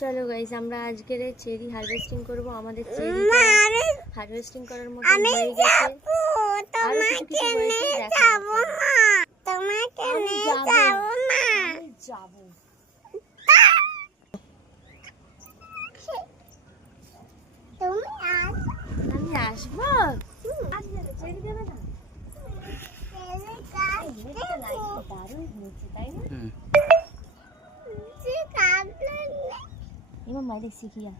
চলো গাইস, আমরা আজকের চেরি হারভেস্টিং করব। আমাদের চেরি হারভেস্টিং করার মতো হয়ে গেছে। আরো কিছু কিছু হয়েছে, দেখাবো। তোমাকে নিয়ে যাব না। আমি যাব। তুমি আমি আসবো। চেরি দেবে না? চেরি দারুণ হয়েছে, তাই না? এবার মাইরে শিখিয়া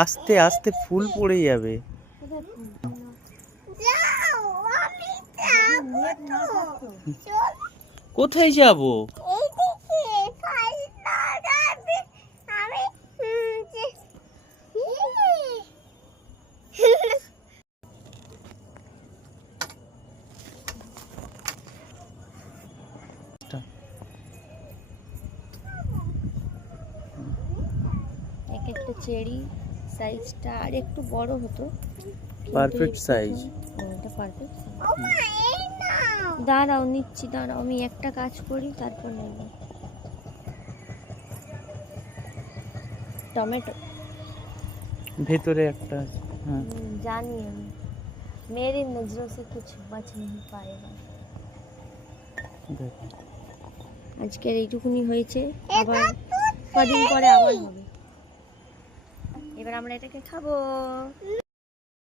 আস্তে আস্তে ফুল পড়ে যাবে। কোথায় যাব? এক একটা চেরি সাইজটা আর একটু বড় হতো। Perfect size. এটা পারফেক্ট। দাঁড়াও নিচ্ছি, দাঁড়াও, আমি একটা কাজ করি তারপর নেব। টমেটো ভেতরে একটা আছে। হ্যাঁ জানি আমি। मेरी नजरों से कुछ बच नहीं पाएगा। আজকের এইটুকুনি হয়েছে, আবার কদিন পরে আবার হবে। এবার আমরা এটাকে খাবো।